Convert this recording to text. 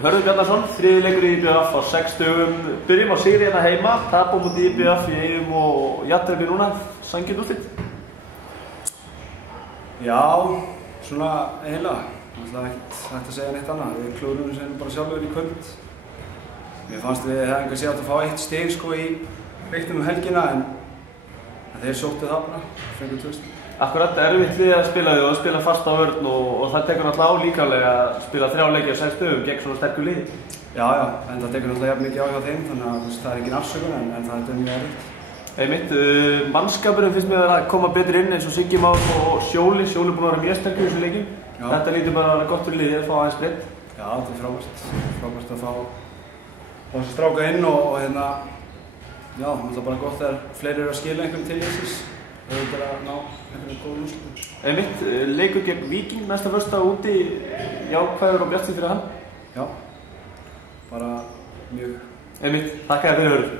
Hörður Bjarnason, þriði leikur í IBF á 6 dögum. Byrjum á sigri hérna heima, tapum út í IBF í Eyjum og jafntefli núna. Sanngjarnt úrslit? Já, svona eiginlega. Það er ekkert hægt að segja neitt annað. Við klúðrum sem bara sjálfur í kvöld. Mér fannst við hefðum kannski átt að fá 1 stig sko í leiknum helgina en þeir sóttu það bara, fengur 2 stig. Akkurat, erfitt við að spila því og spila fast á vörn og það tekur náttúrulega á líkamlega að spila 3 leiki á 6 dögum gegn svona sterku liði. Já, en það tekur náttúrulega jafn mikið á hjá þeim, þannig að það er engin afsökun en það er mjög erfitt. Einmitt, mannskapurinn finnst mér að koma betur inn eins og Siggi Már og Sjóli. Sjóli er búinn að vera mjög sterkur í þessu leikjum. Þetta lítur bara að vera gott fyrir liðið að fá aðeins breytt. Já, þetta er frábært að fá þessi stráka inn og hérna, já, það er bara gott þegar fleiri eru að skila einhvern til þessis. Það er bara að ná einhvern góðum úrslitum. Einmitt, leikur gegn Víking næsta föstudag úti, jákvæður og bjartsýnn fyrir hann? Já, bara mjög. Einmitt, þakka þér fyrir Hörður.